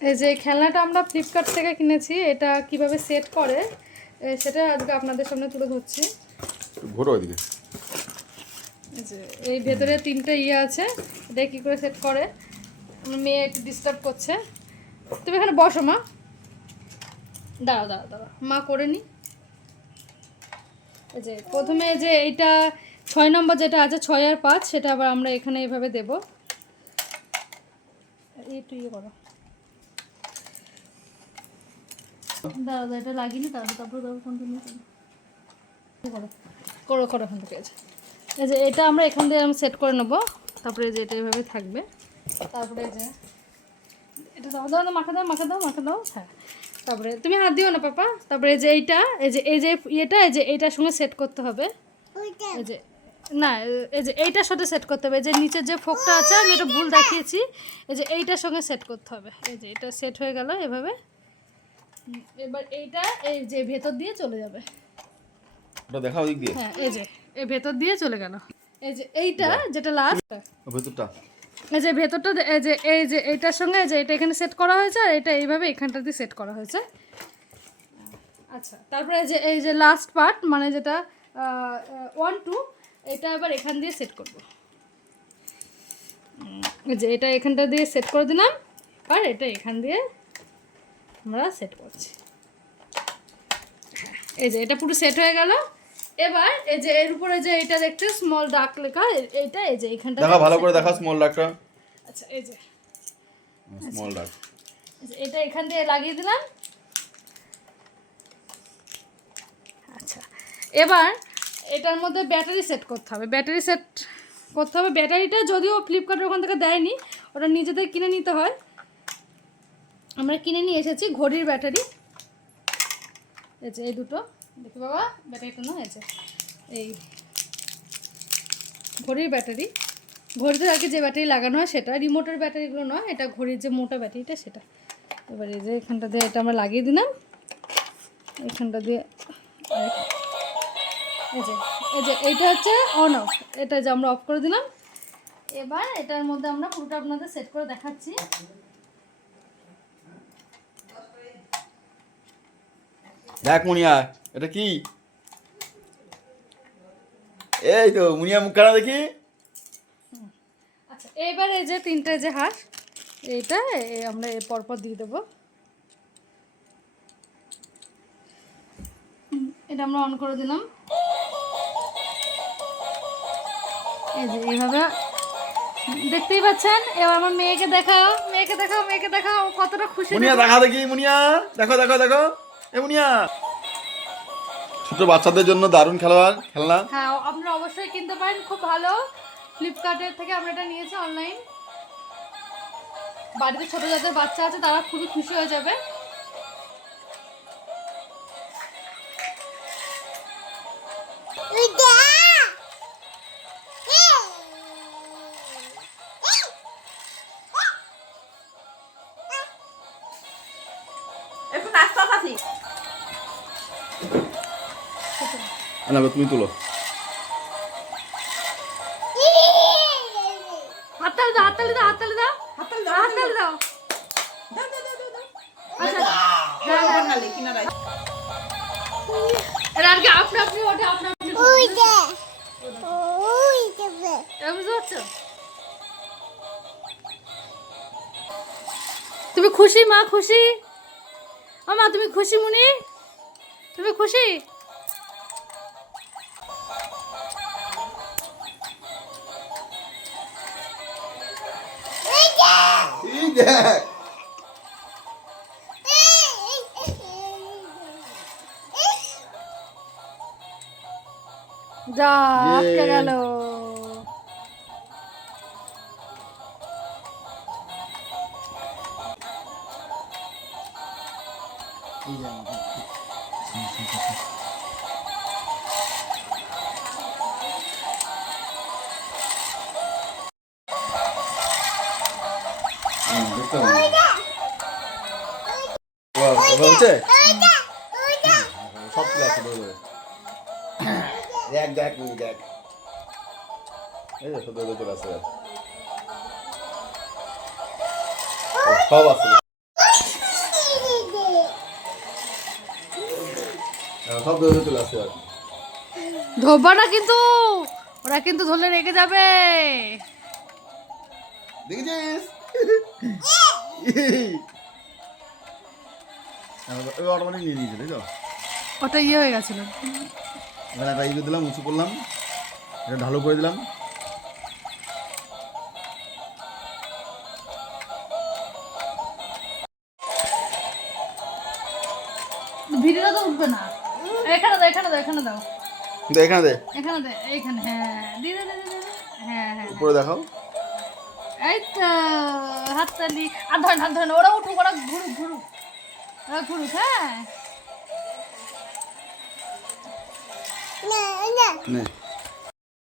এই যে খেলনাটা আমরা ফ্লিপকার্ট থেকে কিনেছি এটা কীভাবে সেট করে সেটা আজকে আপনাদের সামনে তুলে ধরছি। ঘোরো যে এই ভেতরে তিনটে ইয়ে আছে এটা কী করে সেট করে? মেয়ে একটু ডিস্টার্ব করছে। তুমি এখানে বসো মা। দাঁড়াও দাঁড়াও দাঁড়াও। মা করে নি। এই যে প্রথমে যে এইটা ছয় নম্বর যেটা আছে ছয় আর পাঁচ সেটা আবার আমরা এখানে এভাবে দেবো। একটু ইয়ে করো। দাঁড়াও, এটা লাগিনি তারপর তারপর তারপর কন্টিনিউ করো করো করো ওখান থেকে এই যে। এই যে এটা আমরা এখান দিয়ে আমি সেট করে নেব। তারপরে যে এটা এভাবে থাকবে। তারপরে যে এটা দাও দাও মাখা দাও মাখা দাও মাখা দাও হ্যাঁ। তারপরে তুমি হাত দিও না পাপা। তারপরে যে এইটা এই যে এই যে ইয়েটা এই যে এইটার সঙ্গে সেট করতে হবে। এই যে না এই যে এইটার সাথে সেট করতে হবে। এই যে নিচের যে ফোকটা আছে আমি এটা ভুল দেখিয়েছি। এই যে এইটার সঙ্গে সেট করতে হবে। এই যে এটা সেট হয়ে গেল এভাবে। এবার এইটা এই যে ভেতর দিয়ে চলে যাবে। ওটা দেখা ওদিক দিয়ে। হ্যাঁ এই যে এই ভেতর দিয়ে চলে গেল। এই যে এইটা যেটা লাস্ট ভেতরটা। এই যে ভেতরটা এই যে এই যে এইটার সঙ্গে যে এটা এখানে সেট করা হয়েছে আর এটা এইভাবে এখানটা দিয়ে সেট করা হয়েছে। আচ্ছা তারপরে এই যে এই যে লাস্ট পার্ট মানে যেটা ওয়ান টু এটা এবার এখান দিয়ে সেট করব। এই যে এটা এখানটা দিয়ে সেট করে দিলাম আর এটা এখান দিয়ে আমরা সেট করছি। এই যে এটা পুরো সেট হয়ে গেল। এবার এই যে এর উপরে যে এটা দেখতে স্মল ডাক লেখা এ- এইটা এই যে এখানটা দেখা ভালো করে দেখা স্মল ডাকটা আচ্ছা এই যে। স্মল ডাক এটা এখান দিয়ে লাগিয়ে দিলাম। আচ্ছা এবার এটার মধ্যে ব্যাটারি সেট করতে হবে। ব্যাটারি সেট করতে হবে। ব্যাটারিটা যদিও ফ্লিপকার্টের ওখান থেকে দেয়নি ওটা নিজেদের কিনে নিতে হয়। আমরা কিনে নিয়ে এসেছি ঘড়ির ব্যাটারি। এই দুটো। দেখি বাবা ব্যাটারিটা না যে এই ঘড়ির ব্যাটারি। ঘড়িতে আগে যে ব্যাটারি লাগানো হয় সেটা, রিমোটের ব্যাটারিগুলো নয়, এটা ঘড়ির যে মোটা ব্যাটারিটা সেটা। এবার এই যে এখানটা দিয়ে এটা আমরা লাগিয়ে দিলাম। এখানটা দিয়ে এই যে এই যে, এইটা হচ্ছে অন অফ এটা যে আমরা অফ করে দিলাম। এবার এটার মধ্যে আমরা পুরোটা আপনাদের সেট করে দেখাচ্ছি। দেখ মুনিয়া এটা কি? এই তো মুনিয়া মুখখানা দেখি। আচ্ছা এবার এই যে তিনটে যে হাঁস এইটা আমরা পরপর দিয়ে দেবো। এটা আমরা অন করে দিলাম। এই যে এইভাবে দেখতেই পাচ্ছেন? এবার আমার মেয়েকে দেখাও মেয়েকে দেখাও মেয়েকে দেখাও কতটা খুশি মুনিয়া দেখা দেখি মুনিয়া। দেখো দেখো দেখো। এ মুনিয়া। ছোট বাচ্চাদের জন্য দারুণ খেলোয়াড়, খেলনা। হ্যাঁ আপনারা অবশ্যই কিনতে পারেন, খুব ভালো। ফ্লিপকার্টের থেকে আমরা এটা নিয়েছি অনলাইন বাড়িতে ছোট যাদের বাচ্চা আছে, তারা খুবই খুশি হয়ে যাবে। একটু নাস্তা খাচ্ছি না তুমি তুলো। হাততালি দাও হাততালি দাও হাততালি দাও। হাততালি দাও, হাততালি দাও। আপনি তুমি খুশি মা খুশি? মা তুমি খুশি মুনি? তুমি খুশি? দেখ। যা আটকে. গেল। দেখ দেখ মুনি দেখ এই যে সব ধরে ধরে চলে আসছে ও, সব আছে সব ধরে চলে ধোবা না কিন্তু ওরা কিন্তু ধরলে রেগে যাবে। দেখেছিস অটোমেটিক নিয়ে নিয়েছে তাই ওটা ইয়ে হয়ে গেছিল। এখানে একটা ইয়ে দিলাম উঁচু করলাম। এটা ঢালু করে দিলাম। ভিডিওটা তো উঠবে না। এখানে দাও এখানে দাও এখানে দাও। দে এখানে দে। এখানে দে এখানে হ্যাঁ দি দে দে। হ্যাঁ হ্যাঁ উপরে দেখাও। এই তো হাততালি আর ধরেন হাত ধরেন ওরা উঠুক ওরা ঘুরুক ঘুরুক। ওরা ঘুরুক হ্যাঁ। নে।